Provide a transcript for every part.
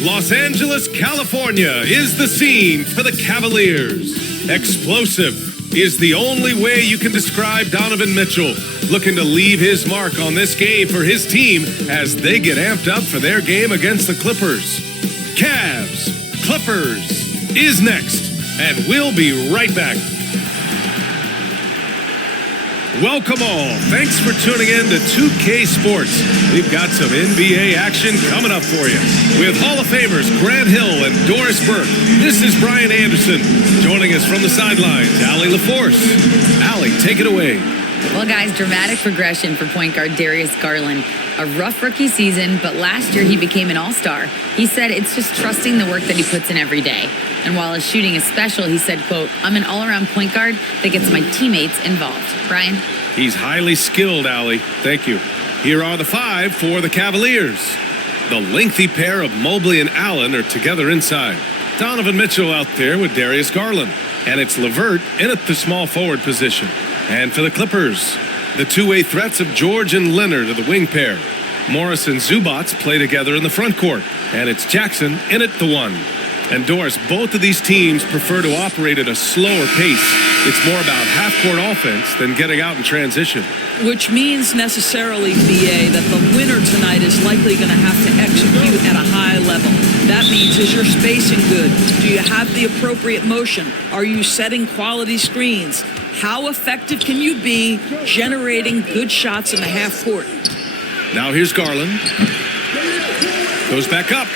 Los Angeles, California is the scene for the Cavaliers. Explosive is the only way you can describe Donovan Mitchell, looking to leave his mark on this game for his team as they get amped up for their game against the Clippers. Cavs, Clippers is next, and we'll be right back. Welcome all. Thanks for tuning in to 2K Sports. We've got some NBA action coming up for you. With Hall of Famers Grant Hill and Doris Burke, this is Brian Anderson. Joining us from the sidelines, Allie LaForce. Allie, take it away. Well, guys, dramatic progression for point guard Darius Garland. A rough rookie season, but last year he became an all-star. He said it's just trusting the work that he puts in every day. And while his shooting is special, he said, quote, "I'm an all-around point guard that gets my teammates involved." Brian? He's highly skilled, Allie. Thank you. Here are the five for the Cavaliers. The lengthy pair of Mobley and Allen are together inside. Donovan Mitchell out there with Darius Garland. And it's LeVert in at the small forward position. And for the Clippers, the two-way threats of George and Leonard are the wing pair. Morris and Zubac play together in the front court. And it's Jackson in at the one. And Doris, both of these teams prefer to operate at a slower pace. It's more about half-court offense than getting out in transition. Which means necessarily, BA, that the winner tonight is likely going to have to execute at a high level. That means, is your spacing good? Do you have the appropriate motion? Are you setting quality screens? How effective can you be generating good shots in the half court? Now here's Garland. Goes back up.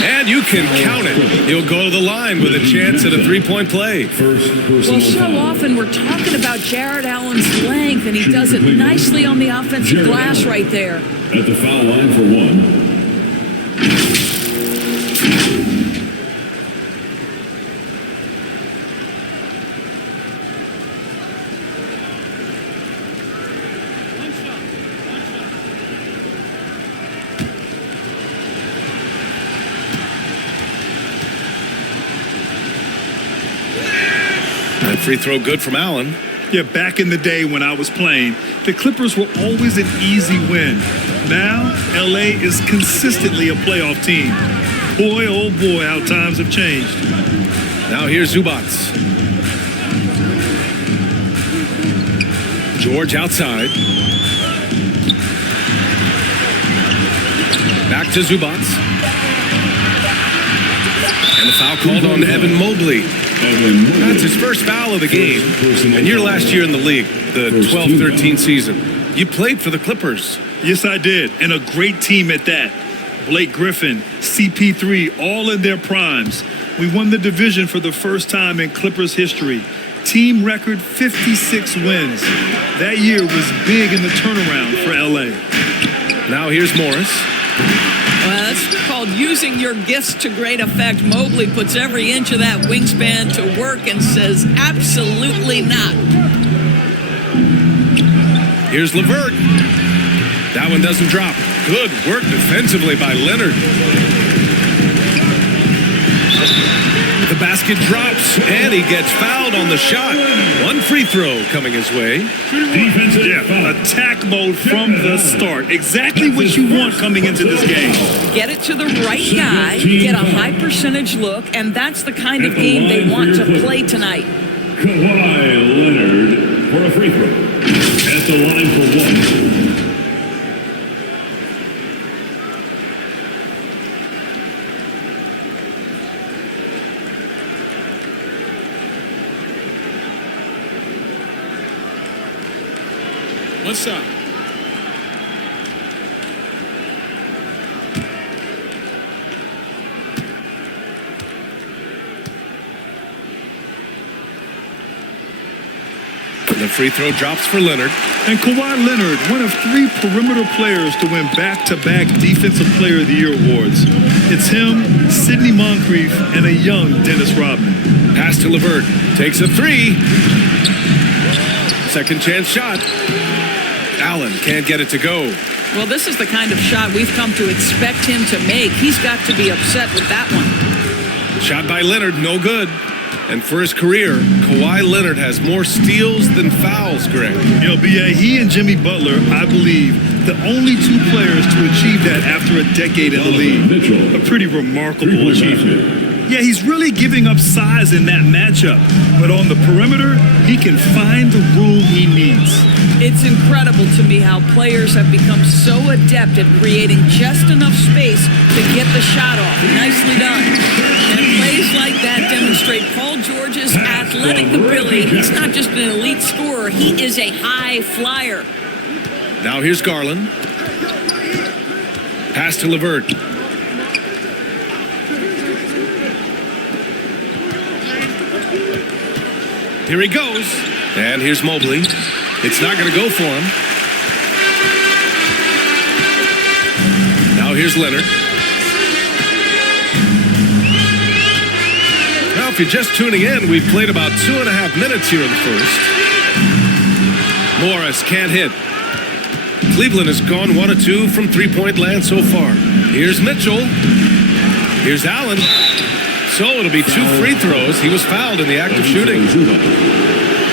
And you can count it. He'll go to the line with a chance at a three-point play. Well, so often we're talking about Jared Allen's length, and he does it nicely on the offensive glass right there. At the foul line for one. That free throw good from Allen. Yeah, back in the day when I was playing, the Clippers were always an easy win. Now, LA is consistently a playoff team. Boy, oh boy, how times have changed. Now here's Zubac. George outside. Back to Zubac. And the foul called on Evan Mobley. That's his first foul of the game. And your last year in the league, the 12-13 season, you played for the Clippers. Yes, I did. And a great team at that. Blake Griffin, CP3, all in their primes. We won the division for the first time in Clippers history. Team record 56 wins. That year was big in the turnaround for LA. Now here's Morris. Well, that's called using your gifts to great effect. Mobley puts every inch of that wingspan to work and says, absolutely not. Here's LeVert. That one doesn't drop. Good work defensively by Leonard. The basket drops, and he gets fouled on the shot. One free throw coming his way. Yeah, attack mode from the start. Exactly what you want coming into this game. Get it to the right guy, get a high percentage look, and that's the kind of game they want to play tonight. Kawhi Leonard for a free throw. At the line for one. What's up? The free throw drops for Leonard. And Kawhi Leonard, one of 3 perimeter players to win back-to-back Defensive Player of the Year awards. It's him, Sidney Moncrief, and a young Dennis Rodman. Pass to LeVert. Takes a three. Second chance shot. Allen can't get it to go. Well, this is the kind of shot we've come to expect him to make. He's got to be upset with that one. Shot by Leonard, no good. And for his career, Kawhi Leonard has more steals than fouls, Greg. You know, B.A., he and Jimmy Butler, I believe, the only two players to achieve that after a decade in the league. A pretty remarkable achievement. Yeah, he's really giving up size in that matchup. But on the perimeter, he can find the room he needs. It's incredible to me how players have become so adept at creating just enough space to get the shot off. Nicely done. And plays like that demonstrate Paul George's athletic ability. He's not just an elite scorer, he is a high flyer. Now here's Garland. Pass to LeVert. Here he goes. And here's Mobley. It's not going to go for him. Now here's Leonard. Now, if you're just tuning in, we've played about 2.5 minutes here in the first. Morris can't hit. Cleveland has gone 1 of 2 from three-point land so far. Here's Mitchell. Here's Allen. So it'll be 2 free throws. He was fouled in the act of shooting.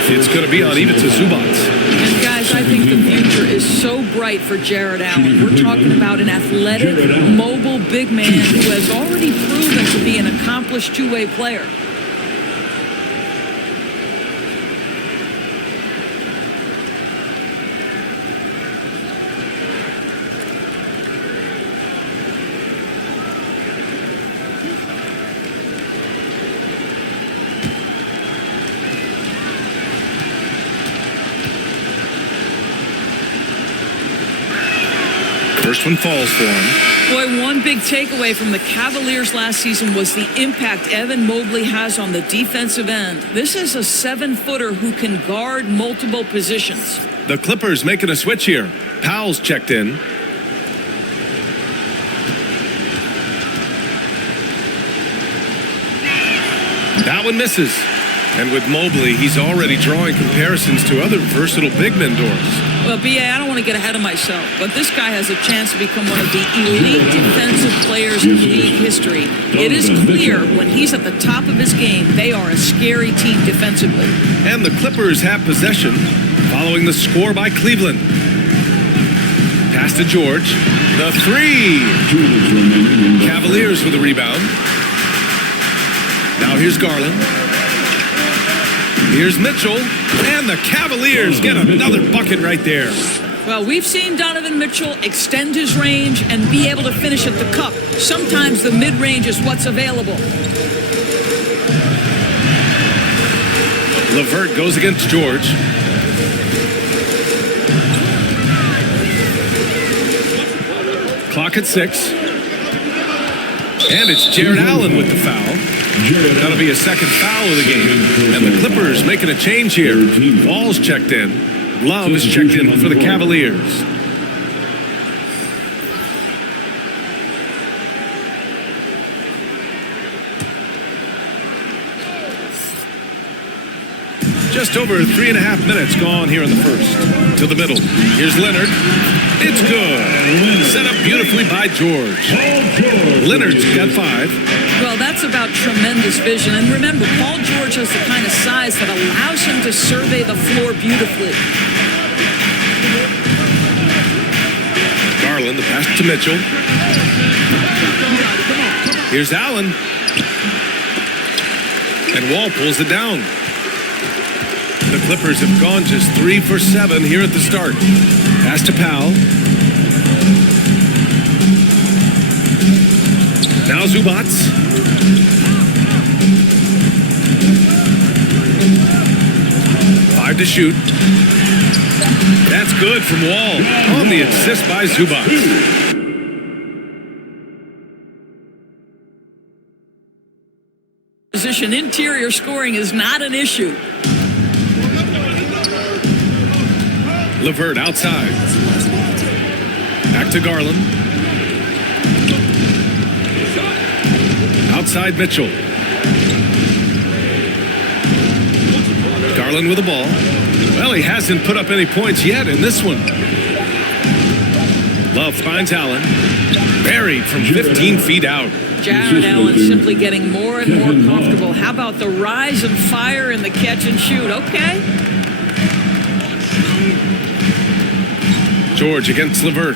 It's going to be on Ivica Zubac. And guys, I think the future is so bright for Jared Allen. We're talking about an athletic, mobile big man who has already proven to be an accomplished two-way player. First one falls for him. Boy, one big takeaway from the Cavaliers last season was the impact Evan Mobley has on the defensive end. This is a 7-footer who can guard multiple positions. The Clippers making a switch here. Powell's checked in. That one misses. And with Mobley, he's already drawing comparisons to other versatile big men doors. Well, B.A., I don't want to get ahead of myself, but this guy has a chance to become one of the elite defensive players in league history. It is clear when he's at the top of his game, they are a scary team defensively. And the Clippers have possession following the score by Cleveland. Pass to George. The three. Cavaliers with a rebound. Now here's Garland. Here's Mitchell, and the Cavaliers get another bucket right there. Well, we've seen Donovan Mitchell extend his range and be able to finish at the cup. Sometimes the mid-range is what's available. LeVert goes against George. Clock at 6. And it's Jared Allen with the foul. That'll be a second foul of the game. And the Clippers making a change here. Ball's checked in. Love is checked in for the Cavaliers. Just over 3.5 minutes gone here in the first. To the middle. Here's Leonard. It's good. Set up beautifully by George. Leonard's got 5. Well, that's about tremendous vision. And remember, Paul George has the kind of size that allows him to survey the floor beautifully. Garland, the pass to Mitchell. Here's Allen. And Wall pulls it down. The Clippers have gone just 3 for 7 here at the start. Pass to Powell. Now Zubac. Five to shoot. That's good from Wall. On the assist by Zubac. Position interior scoring is not an issue. LeVert outside. Back to Garland. Outside Mitchell. Garland with the ball. Well, he hasn't put up any points yet in this one. Love finds Allen. Buried from 15 feet out. Jared Allen simply getting more and more comfortable. How about the rise and fire in the catch and shoot? Okay. George against Levert.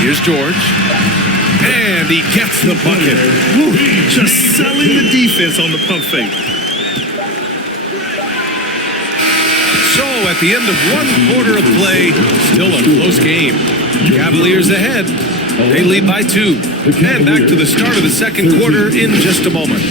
Here's George. And he gets the bucket. Woo, just selling the defense on the pump fake. So at the end of 1 quarter of play, still a close game. Cavaliers ahead. They lead by 2. And back to the start of the second quarter in just a moment.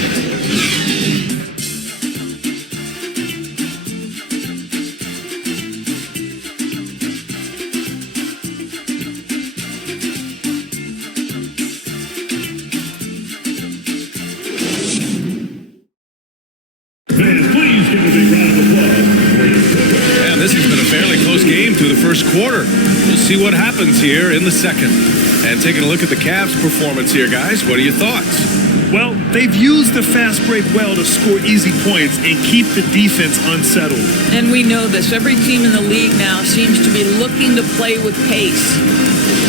Please give a big round of applause. And this has been a fairly close game through the first quarter. We'll see what happens here in the second. And taking a look at the Cavs' performance here, guys, what are your thoughts? Well, they've used the fast break well to score easy points and keep the defense unsettled. And we know this. Every team in the league now seems to be looking to play with pace.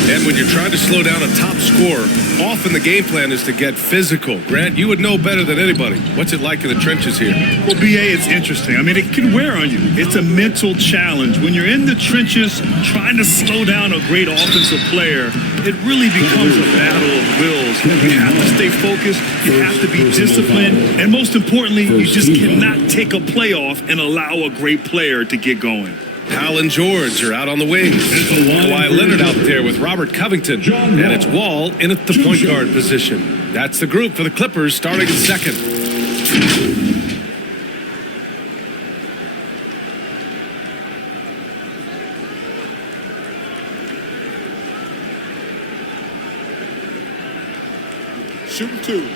And when you're trying to slow down a top scorer, often the game plan is to get physical. Grant, you would know better than anybody. What's it like in the trenches here? Well, BA, it's interesting. I mean, it can wear on you. It's a mental challenge. When you're in the trenches trying to slow down a great offensive player, it really becomes a battle of wills. You have to stay focused. You have to be disciplined. And most importantly, you just cannot take a playoff and allow a great player to get going. Powell and George are out on the wings. Kawhi Leonard out there with Robert Covington. And it's Wall in at the point guard position. That's the group for the Clippers starting in second. Shooting 2.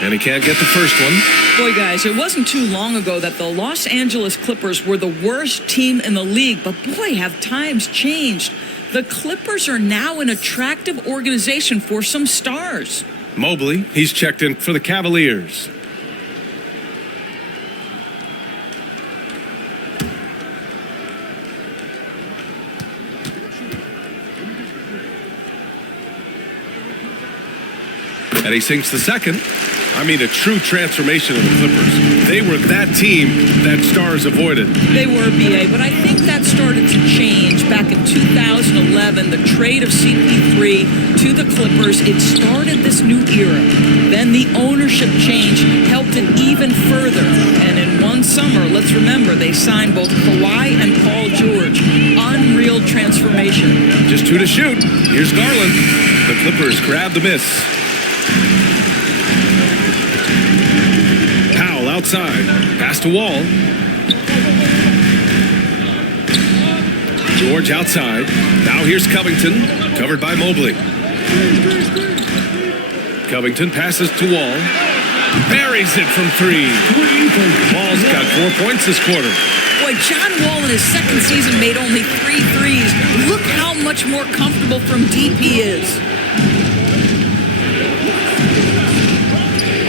And he can't get the first one. Boy, guys, it wasn't too long ago that the Los Angeles Clippers were the worst team in the league. But boy, have times changed. The Clippers are now an attractive organization for some stars. Mobley, he's checked in for the Cavaliers. And he sinks the second. I mean, a true transformation of the Clippers. They were that team that stars avoided. They were, BA, but I think that started to change back in 2011. The trade of CP3 to the Clippers, it started this new era. Then the ownership change helped it even further. And in one summer, let's remember, they signed both Kawhi and Paul George. Unreal transformation. Just 2 to shoot. Here's Garland. The Clippers grab the miss. Powell outside. Pass to Wall. George outside. Now here's Covington. Covered by Mobley. Covington passes to Wall. Buries it from 3. Wall's got 4 points this quarter. Boy, John Wall in his second season made only 3 threes. Look how much more comfortable from deep he is.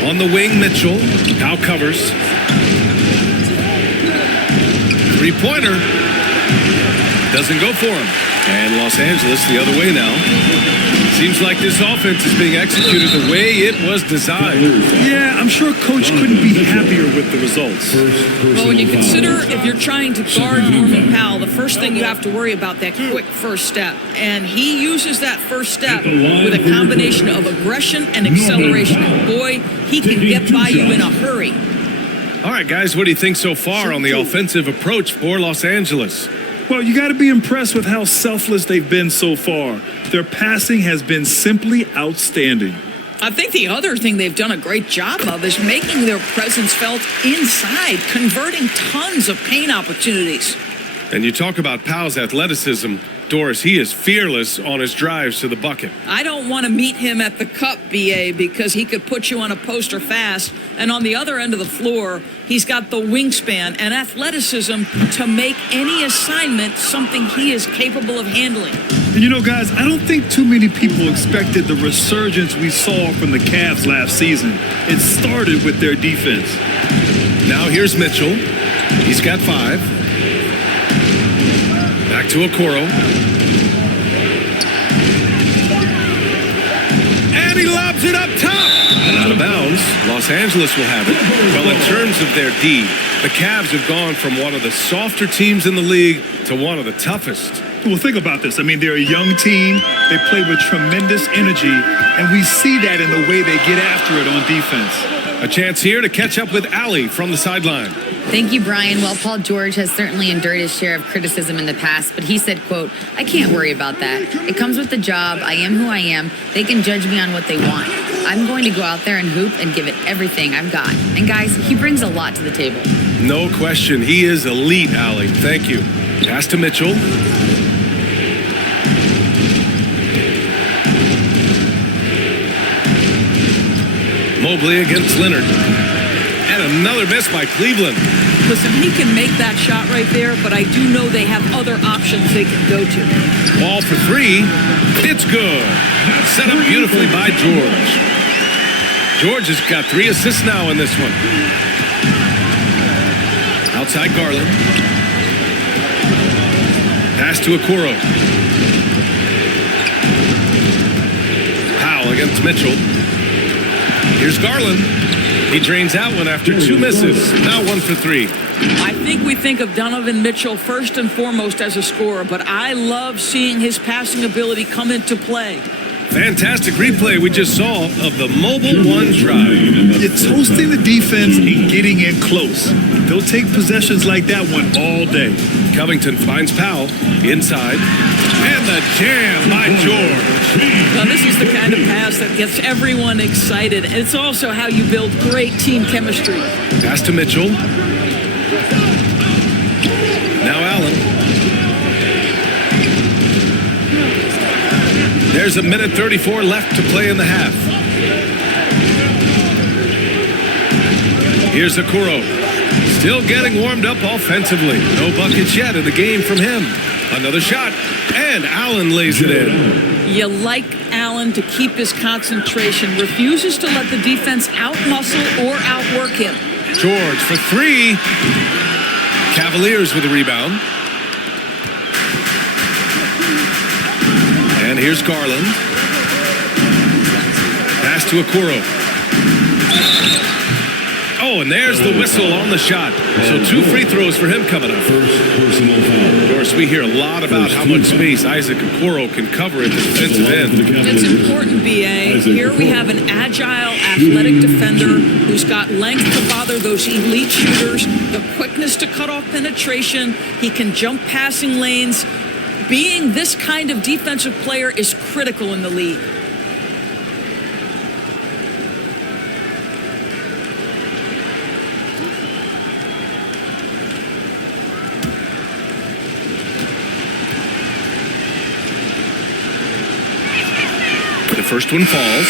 On the wing, Mitchell. Now covers. 3-pointer. Doesn't go for him. And Los Angeles the other way now. Seems like this offense is being executed the way it was designed. Yeah, I'm sure Coach couldn't be happier with the results. Well, when you consider if you're trying to guard Norman Powell, the first thing you have to worry about that quick first step. And he uses that first step with a combination of aggression and acceleration. Boy, he can get by you in a hurry. All right, guys, what do you think so far on the offensive approach for Los Angeles? Well, you got to be impressed with how selfless they've been so far. Their passing has been simply outstanding. I think the other thing they've done a great job of is making their presence felt inside, converting tons of paint opportunities. And you talk about Powell's athleticism. Doris, he is fearless on his drives to the bucket. I don't want to meet him at the cup, BA, because he could put you on a poster fast. And on the other end of the floor, he's got the wingspan and athleticism to make any assignment something he is capable of handling. And you know, guys, I don't think too many people expected the resurgence we saw from the Cavs last season. It started with their defense. Now here's Mitchell. He's got 5. Back to Okoro. And he lobs it up top. And out of bounds. Los Angeles will have it. Well, in terms of their D, the Cavs have gone from one of the softer teams in the league to one of the toughest. Well, think about this. I mean, they're a young team. They play with tremendous energy, and we see that in the way they get after it on defense. A chance here to catch up with Allie from the sideline. Thank you, Brian. Well, Paul George has certainly endured his share of criticism in the past, but he said, quote, "I can't worry about that. It comes with the job. I am who I am. They can judge me on what they want. I'm going to go out there and hoop and give it everything I've got." And guys, he brings a lot to the table. No question. He is elite, Allie. Thank you. Pass to Mitchell. Mobley against Leonard. And another miss by Cleveland. Listen, he can make that shot right there, but I do know they have other options they can go to. Ball for 3. It's good. Set up beautifully by George. George has got 3 assists now in this one. Outside Garland. Pass to Okoro. Powell against Mitchell. Here's Garland. He drains out one after 2 misses. Now 1 for 3. I think we think of Donovan Mitchell first and foremost as a scorer, but I love seeing his passing ability come into play. Fantastic replay we just saw of the mobile 1 drive. You're toasting the defense and getting in close. They'll take possessions like that one all day. Covington finds Powell inside. And the jam by George. Now, this is the kind of pass that gets everyone excited. It's also how you build great team chemistry. Pass to Mitchell. Now Allen. There's a minute 34 left to play in the half. Here's Okoro. Still getting warmed up offensively. No buckets yet in the game from him. Another shot. And Allen lays it in. You like Allen to keep his concentration. Refuses to let the defense outmuscle or outwork him. George for 3. Cavaliers with a rebound. And here's Garland. Pass to Okoro. Oh, and there's the whistle on the shot. So 2 free throws for him coming up. First personal foul. Of course, we hear a lot about how much space Isaac Okoro can cover at the defensive end. It's important, B.A. Here we have an agile, athletic defender who's got length to bother those elite shooters, the quickness to cut off penetration. He can jump passing lanes. Being this kind of defensive player is critical in the league. The first one falls.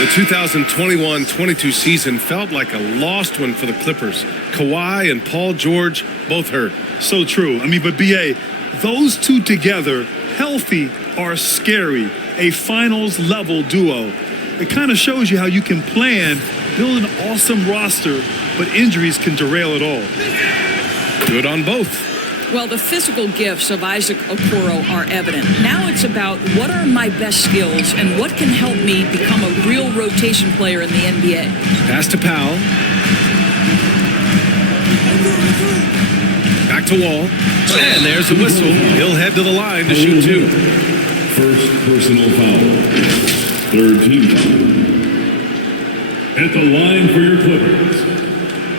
The 2021-22 season felt like a lost one for the Clippers. Kawhi and Paul George both hurt. So true. I mean, but B.A., those two together, healthy, are scary. A finals-level duo. It kind of shows you how you can plan, build an awesome roster, but injuries can derail it all. Good on both. Well, the physical gifts of Isaac Okoro are evident. Now it's about what are my best skills and what can help me become a real rotation player in the NBA. Pass to Powell. Back to Wall. And there's the whistle. He'll head to the line to shoot 2. First personal foul. Third team foul. At the line for your Clippers,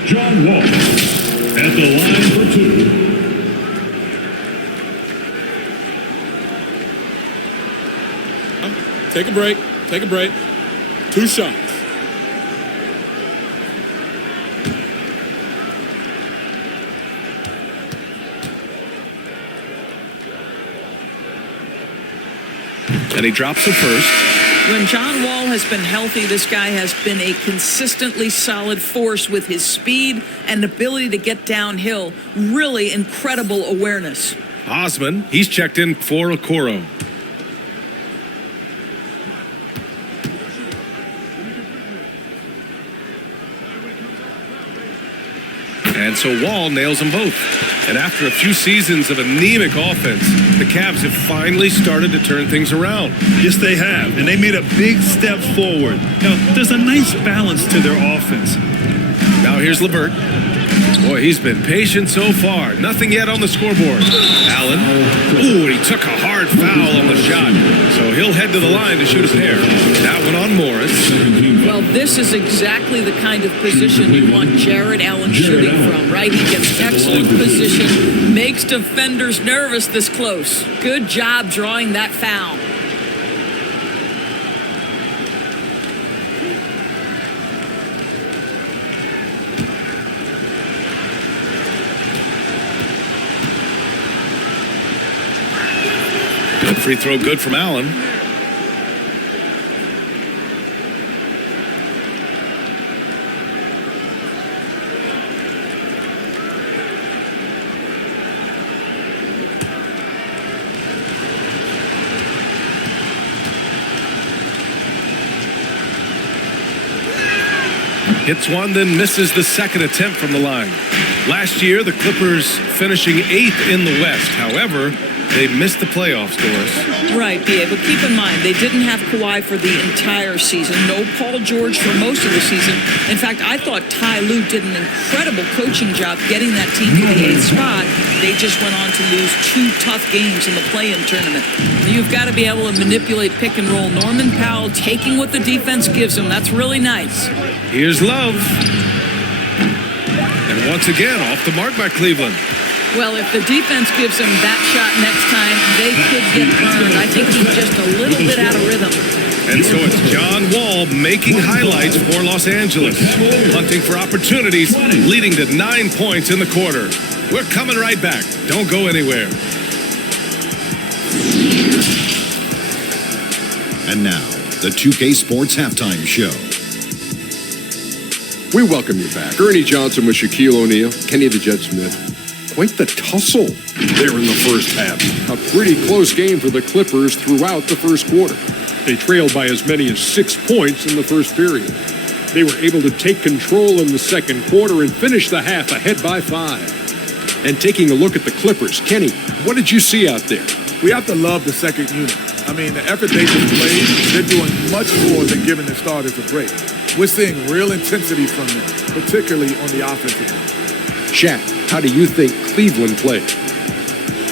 John Wall. At the line for 2. Take a break. Take a break. 2 shots. And he drops the first. When John Wall has been healthy, this guy has been a consistently solid force with his speed and ability to get downhill. Really incredible awareness. Osman, he's checked in for Okoro. so Wall nails them both. And after a few seasons of anemic offense, the Cavs have finally started to turn things around. Yes, they have, and they made a big step forward. Now, there's a nice balance to their offense. Now here's LeVert. Boy, he's been patient so far. Nothing yet on the scoreboard. Allen. Ooh, he took a hard foul on the shot. So he'll head to the line to shoot a pair. That one on Morris. Well, this is exactly the kind of position you want Jared Allen shooting from, right? He gets excellent position, makes defenders nervous this close. Good job drawing that foul. Good free throw, good from Allen. Hits one, then misses the second attempt from the line. Last year, the Clippers finishing 8th in the West. However, they missed the playoffs, Doris. Right, B.A., but keep in mind, they didn't have Kawhi for the entire season. No Paul George for most of the season. In fact, I thought Ty Lue did an incredible coaching job getting that team to the 8th spot. They just went on to lose 2 tough games in the play-in tournament. You've got to be able to manipulate pick and roll. Norman Powell taking what the defense gives him. That's really nice. Here's Love. And once again, off the mark by Cleveland. Well, if the defense gives him that shot next time, they could get burned. I think he's just a little bit out of rhythm. And so it's John Wall making highlights for Los Angeles, hunting for opportunities, leading to 9 points in the quarter. We're coming right back. Don't go anywhere. And now, the 2K Sports Halftime Show. We welcome you back. Ernie Johnson with Shaquille O'Neal, Kenny the Jet Smith. Quite the tussle there in the first half. A pretty close game for the Clippers throughout the first quarter. They trailed by as many as 6 points in the first period. They were able to take control in the second quarter and finish the half ahead by 5. And taking a look at the Clippers, Kenny, what did you see out there? We have to love the second unit. I mean, the effort they displayed, they're doing much more than giving the starters a break. We're seeing real intensity from them, particularly on the offensive end. Shaq, how do you think Cleveland played?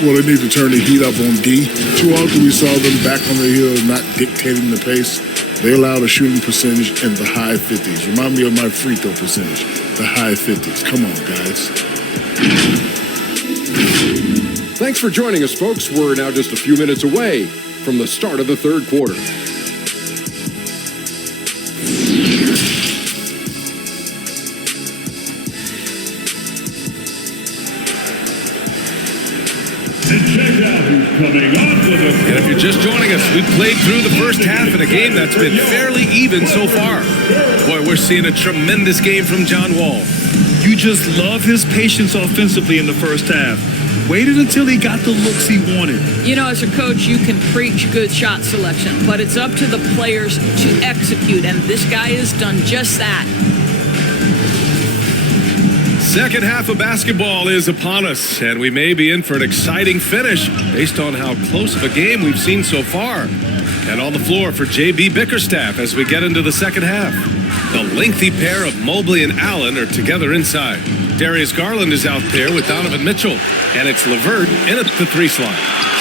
Well, they need to turn the heat up on D. Too often we saw them back on the hill, not dictating the pace. They allowed a shooting percentage in the high 50s. Remind me of my free throw percentage, the high 50s. Come on, guys. Thanks for joining us, folks. We're now just a few minutes away from the start of the third quarter. And if you're just joining us, we played through the first half in a game that's been fairly even so far. Boy, we're seeing a tremendous game from John Wall. You just love his patience offensively in the first half. Waited until he got the looks he wanted. You know, as a coach, you can preach good shot selection, but it's up to the players to execute, and this guy has done just that. Second half of basketball is upon us, and we may be in for an exciting finish based on how close of a game we've seen so far. And on the floor for J.B. Bickerstaff as we get into the second half. The lengthy pair of Mobley and Allen are together inside. Darius Garland is out there with Donovan Mitchell, and it's LeVert in at the 3 slot.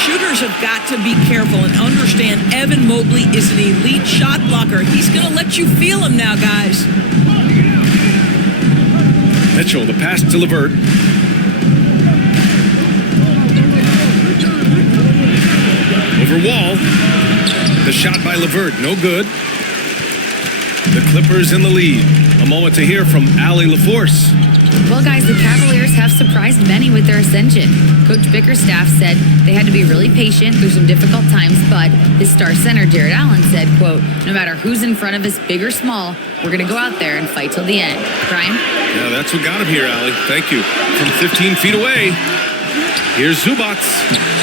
Shooters have got to be careful and understand Evan Mobley is an elite shot blocker. He's going to let you feel him now, guys. Mitchell, the pass to LeVert. Over Wall. The shot by LeVert, no good. The Clippers in the lead. A moment to hear from Allie LaForce. Well, guys, the Cavaliers have surprised many with their ascension. Coach Bickerstaff said they had to be really patient through some difficult times, but his star center, Jared Allen, said, quote, no matter who's in front of us, big or small, we're going to go out there and fight till the end. Prime? Yeah, that's what got him here, Allie. Thank you. From 15 feet away, here's Zubac.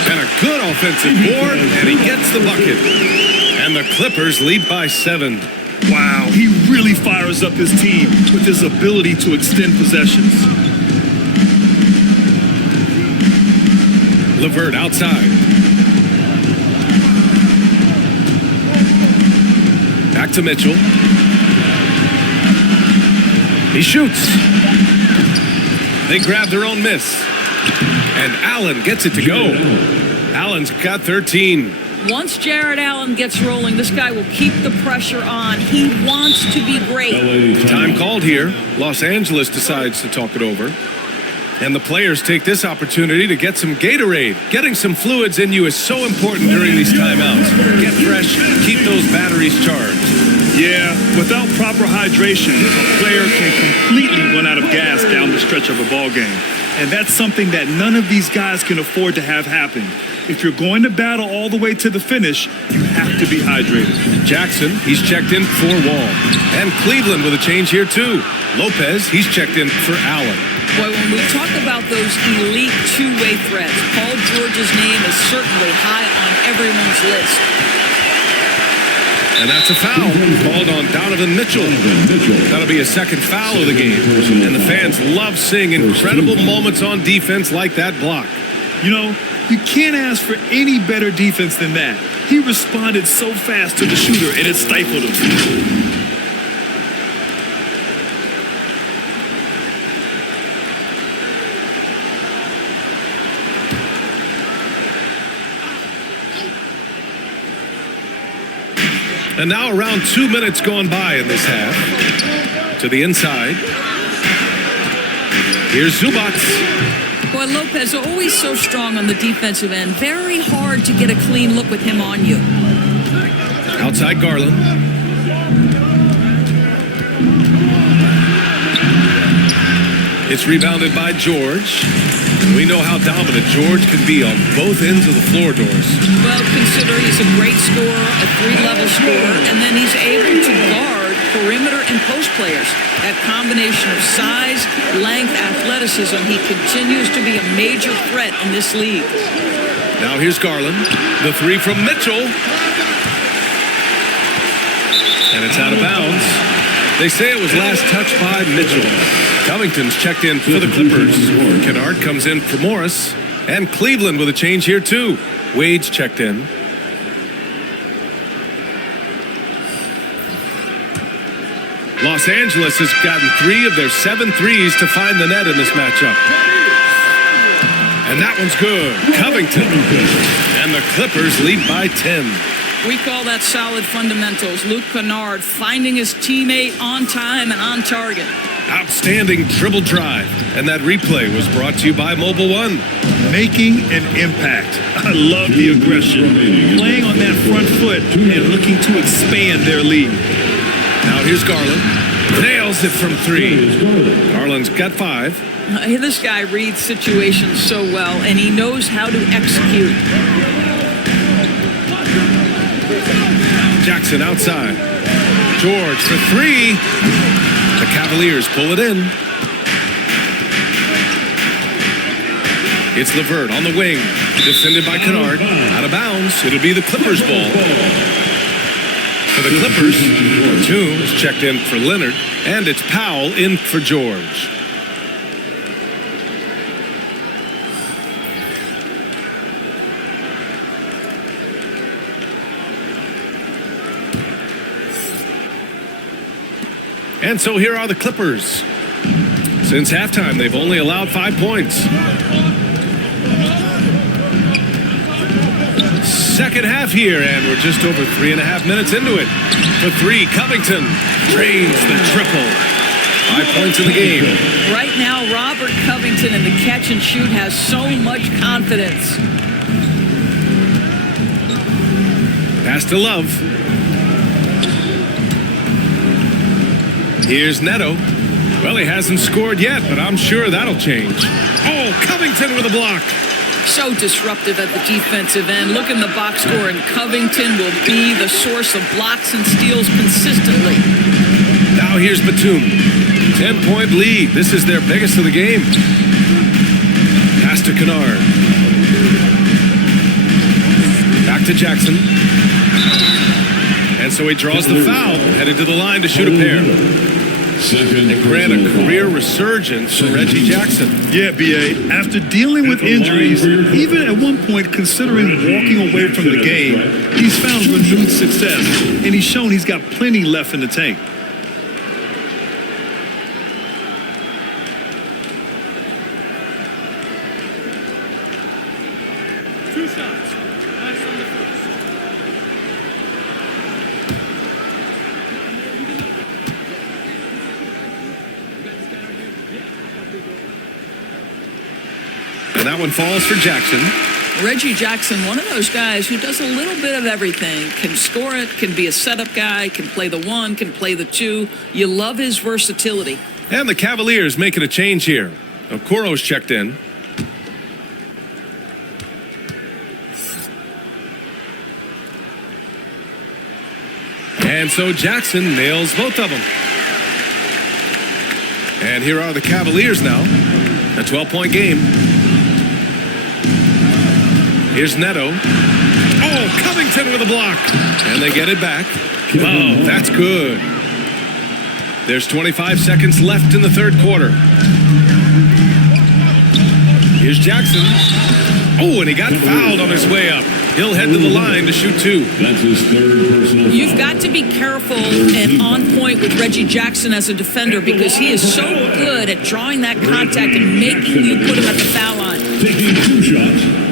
And a good offensive board, and he gets the bucket. And the Clippers lead by 7. Wow, he really fires up his team with his ability to extend possessions. Levert outside. Back to Mitchell. He shoots. They grab their own miss. And Allen gets it to go. Allen's got 13. Once Jared Allen gets rolling, this guy will keep the pressure on. He wants to be great. Time called here. Los Angeles decides to talk it over. And the players take this opportunity to get some Gatorade. Getting some fluids in you is so important during these timeouts. Get fresh, keep those batteries charged. Yeah, without proper hydration, a player can completely run out of gas down the stretch of a ball game. And that's something that none of these guys can afford to have happen. If you're going to battle all the way to the finish, you have to be hydrated. Jackson, he's checked in for Wall. And Cleveland with a change here too. Lopez, he's checked in for Allen. Boy, when we talk about those elite two-way threats, Paul George's name is certainly high on everyone's list. And that's a foul called on Donovan Mitchell. That'll be a second foul of the game. And the fans love seeing incredible moments on defense like that block. You know, you can't ask for any better defense than that. He responded so fast to the shooter, and it stifled him. And now around 2 minutes gone by in this half. To the inside. Here's Zubac. Boy, Lopez always so strong on the defensive end. Very hard to get a clean look with him on you. Outside Garland. It's rebounded by George. We know how dominant George can be on both ends of the floor, Doris. Well, consider he's a great scorer, a three-level scorer, and then he's able to guard perimeter and post players. That combination of size, length, athleticism, he continues to be a major threat in this league. Now here's Garland. The three from Mitchell. And it's out of bounds. They say it was last touched by Mitchell. Covington's checked in for the Clippers. Kennard comes in for Morris. And Cleveland with a change here too. Wade's checked in. Los Angeles has gotten 3 of their 7 threes to find the net in this matchup. And that one's good. Covington. And the Clippers lead by 10. We call that solid fundamentals. Luke Kennard finding his teammate on time and on target. Outstanding dribble drive. And that replay was brought to you by Mobile One. Making an impact. I love the aggression. Playing on that front foot and looking to expand their lead. Now here's Garland. Nails it from 3. Garland's got 5. This guy reads situations so well, and he knows how to execute. Jackson outside. George for 3. The Cavaliers pull it in. It's Levert on the wing. Defended by Kennard. Out of bounds. It'll be the Clippers' ball. For the Clippers, Toombs checked in for Leonard. And it's Powell in for George. And so here are the Clippers. Since halftime, they've only allowed 5 points. Second half here, and we're just over 3.5 minutes into it. For 3, Covington drains the triple. 5 points in the game. Right now, Robert Covington in the catch and shoot has so much confidence. Pass to Love. Here's Neto. Well, he hasn't scored yet, but I'm sure that'll change. Oh, Covington with a block. So disruptive at the defensive end. Look in the box score, and Covington will be the source of blocks and steals consistently. Now here's Batum. 10-point lead. This is their biggest of the game. Pass to Kennard. Back to Jackson. And so he draws the foul, headed to the line to shoot a pair. and grant a career resurgence for Reggie Jackson. Yeah, B.A. After dealing with injuries, even at one point considering walking away from the game, he's found renewed success, and he's shown he's got plenty left in the tank. And that one falls for Jackson. Reggie Jackson, one of those guys who does a little bit of everything, can score it, can be a setup guy, can play the one, can play the two. You love his versatility. And the Cavaliers making a change here. Okoro's checked in. And so Jackson nails both of them. And here are the Cavaliers now. A 12-point game. Here's Neto. Oh, Covington with a block. And they get it back. Oh, that's good. There's 25 seconds left in the third quarter. Here's Jackson. Oh, and he got fouled on his way up. He'll head to the line to shoot two. That's his third personal foul. You've got to be careful and on point with Reggie Jackson as a defender because he is so good at drawing that contact and making you put him at the foul line. Taking two shots.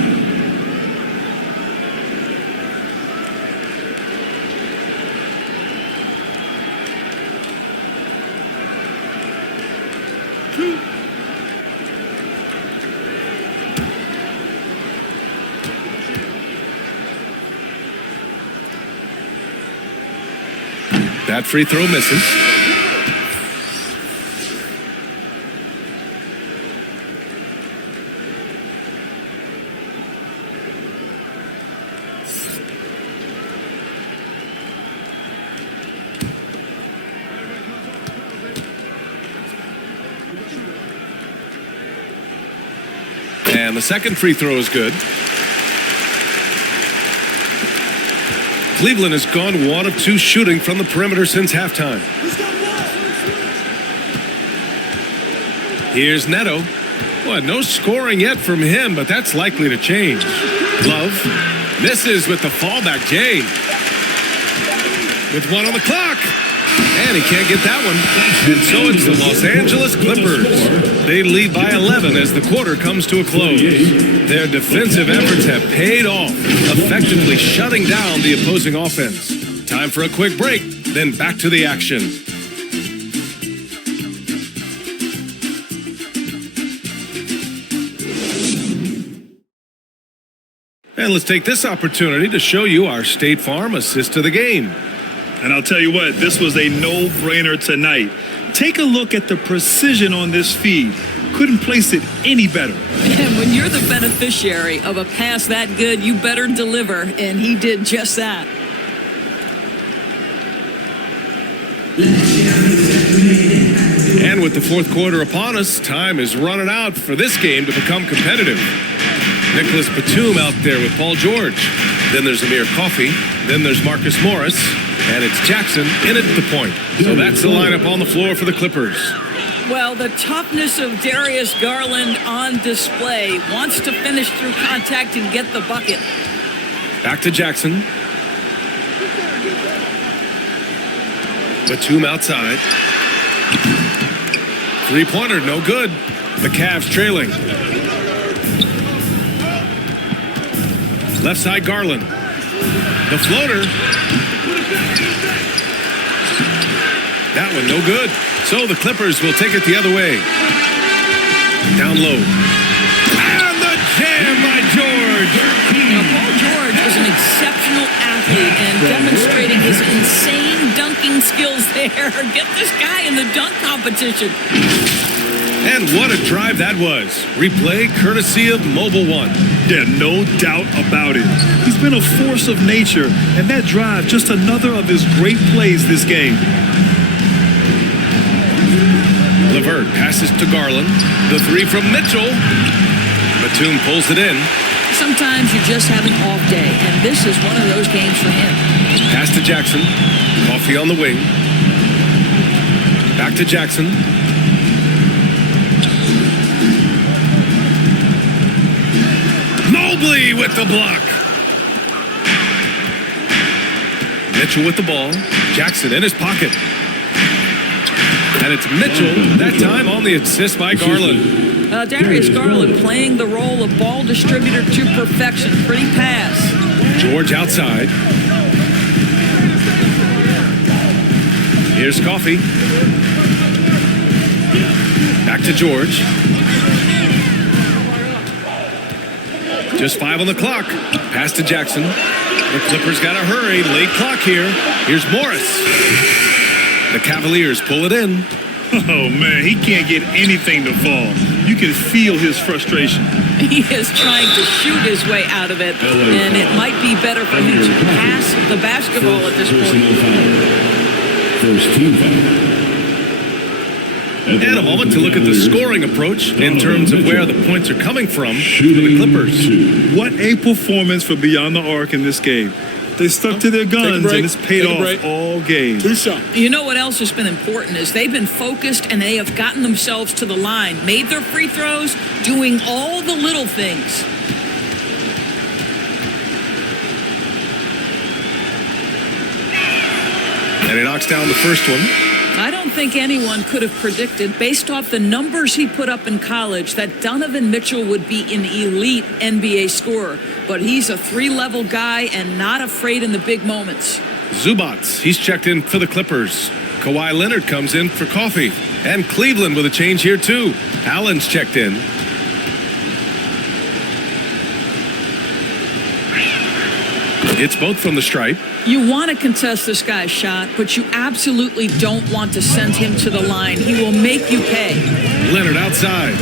That free throw misses. And the second free throw is good. Cleveland has gone 1 of 2 shooting from the perimeter since halftime. Here's Neto. Well, no scoring yet from him, but that's likely to change. Love misses with the fallback Jay. With 1 on the clock. And he can't get that one. And so it's the Los Angeles Clippers. They lead by 11 as the quarter comes to a close. Their defensive efforts have paid off, effectively shutting down the opposing offense. Time for a quick break, then back to the action. And let's take this opportunity to show you our State Farm assist to the game. And I'll tell you what, this was a no-brainer tonight. Take a look at the precision on this feed. Couldn't place it any better. And when you're the beneficiary of a pass that good, you better deliver, and he did just that. And with the fourth quarter upon us, time is running out for this game to become competitive. Nicholas Batum out there with Paul George. Then there's Amir Coffey. Then there's Marcus Morris. And it's Jackson in at the point. So that's the lineup on the floor for the Clippers. Well, the toughness of Darius Garland on display. Wants to finish through contact and get the bucket. Back to Jackson. Batum outside. Three-pointer, no good. The Cavs trailing. Left side, Garland. The floater. That one, no good. So the Clippers will take it the other way. Down low. And the jam by George. Now, Paul George is an exceptional athlete and demonstrating his insane dunking skills there. Get this guy in the dunk competition. And what a drive that was. Replay courtesy of Mobile One. Yeah, no doubt about it. He's been a force of nature, and that drive, just another of his great plays this game. LeVert passes to Garland. The three from Mitchell. Batum pulls it in. Sometimes you just have an off day, and this is one of those games for him. Pass to Jackson. Coffey on the wing. Back to Jackson. Mobley with the block. Mitchell with the ball. Jackson in his pocket. And it's Mitchell, that time on the assist by Garland. Darius Garland playing the role of ball distributor to perfection. Pretty pass. George outside. Here's Coffey. Back to George. Just 5 on the clock. Pass to Jackson. The Clippers got to hurry. Late clock here. Here's Morris. The Cavaliers pull it in. Oh, man, he can't get anything to fall. You can feel his frustration. He is trying to shoot his way out of it, and it might be better for him to pass the basketball at this point. First team foul. And a moment to look at the scoring approach in terms of where the points are coming from for the Clippers. What a performance for Beyond the Arc in this game. They stuck to their guns, and it's paid off all game. 2 shots. You know what else has been important is they've been focused and they have gotten themselves to the line, made their free throws, doing all the little things. And he knocks down the first one. I don't think anyone could have predicted, based off the numbers he put up in college, that Donovan Mitchell would be an elite NBA scorer. But he's a 3-level guy and not afraid in the big moments. Zubats, he's checked in for the Clippers. Kawhi Leonard comes in for Coffey. And Cleveland with a change here too. Allen's checked in. It's both from the stripe. You want to contest this guy's shot, but you absolutely don't want to send him to the line. He will make you pay. Leonard outside.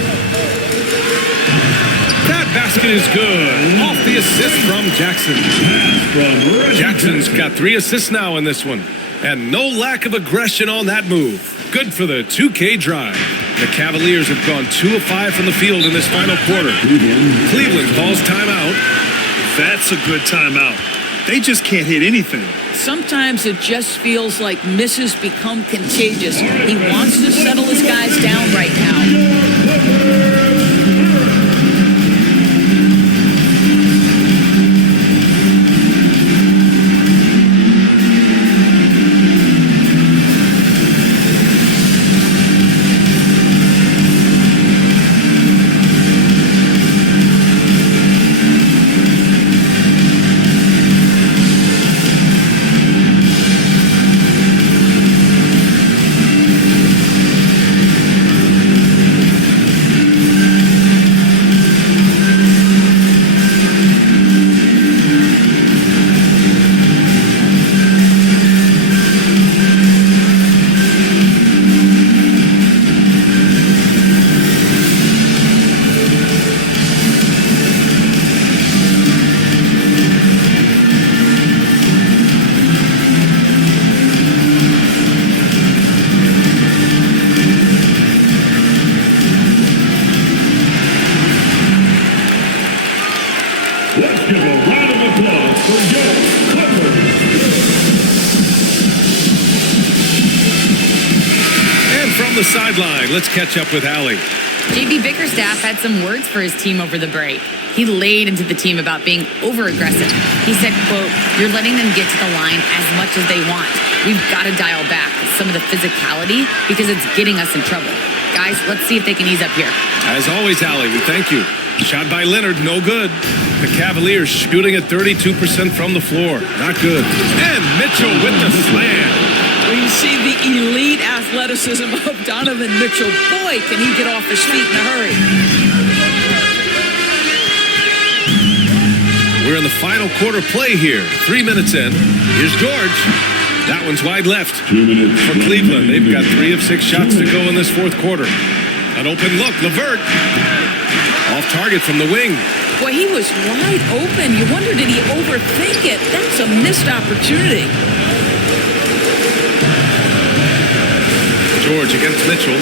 That basket is good. Off the assist from Jackson. Jackson's got 3 assists now in this one. And no lack of aggression on that move. Good for the 2K drive. The Cavaliers have gone 2 of 5 from the field in this final quarter. Cleveland calls timeout. That's a good timeout. They just can't hit anything. Sometimes it just feels like misses become contagious. He wants to settle his guys down right now. The sideline. Let's catch up with Allie. JB Bickerstaff had some words for his team over the break. He laid into the team about being over-aggressive. He said, quote, "You're letting them get to the line as much as they want. We've got to dial back some of the physicality because it's getting us in trouble. Guys, let's see if they can ease up here." As always, Allie, we thank you. Shot by Leonard, no good. The Cavaliers shooting at 32% from the floor. Not good. And Mitchell with the slam. We see the elite athleticism of Donovan Mitchell. Boy, can he get off his feet in a hurry. We're in the final quarter play here. 3 minutes in. Here's George. That one's wide left. 2 minutes for Cleveland. They've got 3 of 6 shots to go in this fourth quarter. An open look. LeVert. Off target from the wing. Boy, he was wide open. You wonder, did he overthink it? That's a missed opportunity. George against Mitchell.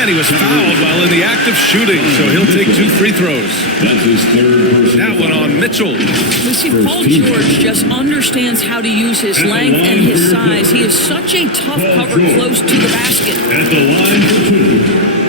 And he was fouled while in the act of shooting, so he'll take 2 free throws. That's his third personal That one on Mitchell. You see, Paul George just understands how to use his length and his size. He is such a tough cover close to the basket. At the line for 2.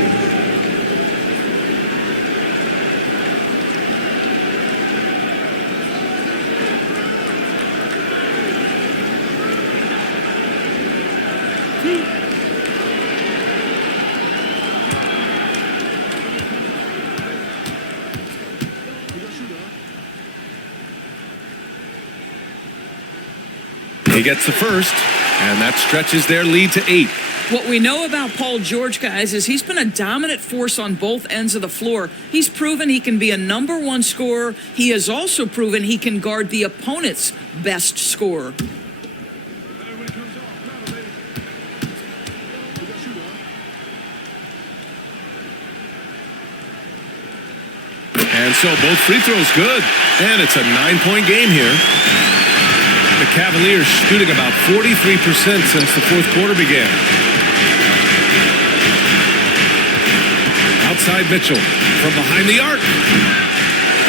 He gets the first, and that stretches their lead to 8. What we know about Paul George, guys, is he's been a dominant force on both ends of the floor. He's proven he can be a #1 scorer. He has also proven he can guard the opponent's best scorer. And so both free throws good, and it's a 9-point game here. The Cavaliers shooting about 43% since the fourth quarter began. Outside Mitchell from behind the arc.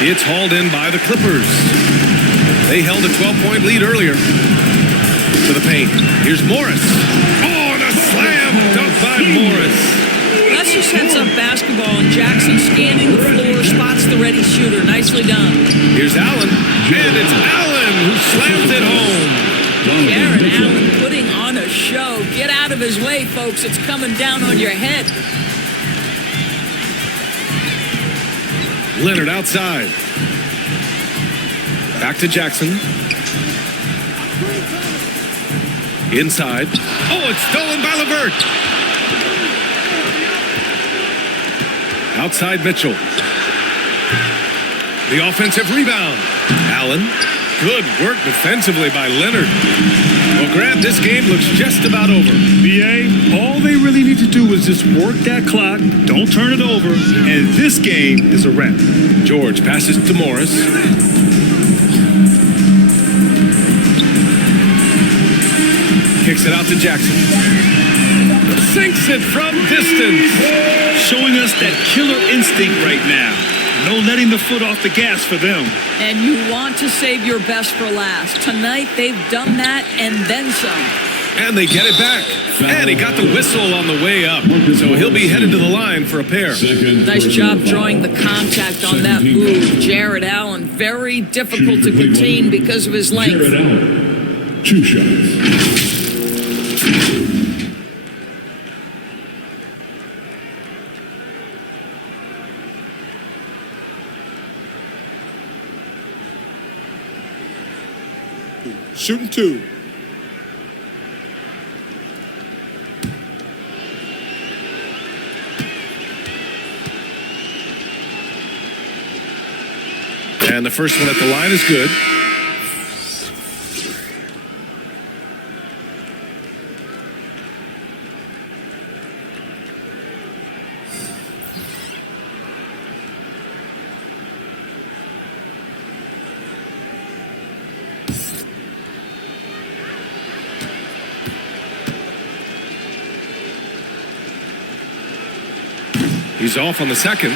It's hauled in by the Clippers. They held a 12-point lead earlier. To the paint. Here's Morris. Oh, and a slam dunk by Morris. That's just heads up basketball, and Jackson scanning the floor, spots the ready shooter. Nicely done. Here's Allen, and it's Allen who slams it home. Jared Allen putting on a show. Get out of his way, folks. It's coming down on your head. Leonard outside. Back to Jackson. Inside. Oh, it's stolen by LeVert. Outside Mitchell. The offensive rebound. Allen. Good work defensively by Leonard. Well, Grant, this game looks just about over. BA, all they really need to do is just work that clock, don't turn it over, and this game is a wrap. George passes to Morris. Kicks it out to Jackson. Sinks it from distance. Showing us that killer instinct right now. No letting the foot off the gas for them. And you want to save your best for last. Tonight, they've done that and then some. And they get it back. And he got the whistle on the way up. So he'll be headed to the line for a pair. Nice job drawing the contact on that move. Jared Allen, very difficult to contain because of his length. Jared Allen, 2 shots. Shooting 2. And the first one at the line is good. He's off on the second.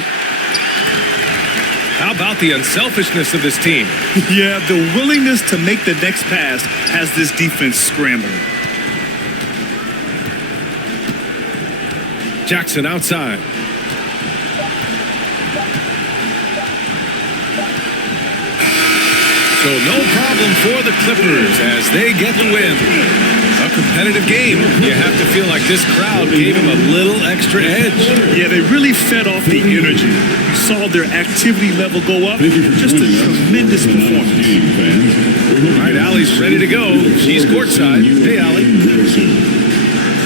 How about the unselfishness of this team? Yeah, the willingness to make the next pass has this defense scrambling. Jackson outside. So no problem for the Clippers as they get the win. A competitive game. You have to feel like this crowd gave him a little extra edge. Yeah, they really fed off the energy. You saw their activity level go up. Just a tremendous performance. All right, Allie's ready to go. She's courtside. Hey, Allie.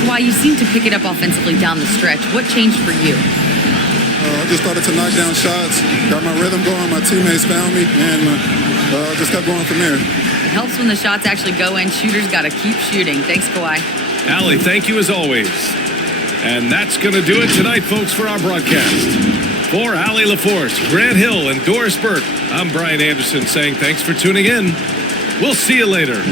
Kawhi, you seem to pick it up offensively down the stretch. What changed for you? I just started to knock down shots, got my rhythm going, my teammates found me, and just kept going from there. It helps when the shots actually go in. Shooters got to keep shooting. Thanks, Kawhi. Allie, thank you as always. And that's going to do it tonight, folks, for our broadcast. For Allie LaForce, Grant Hill, and Doris Burke, I'm Brian Anderson saying thanks for tuning in. We'll see you later.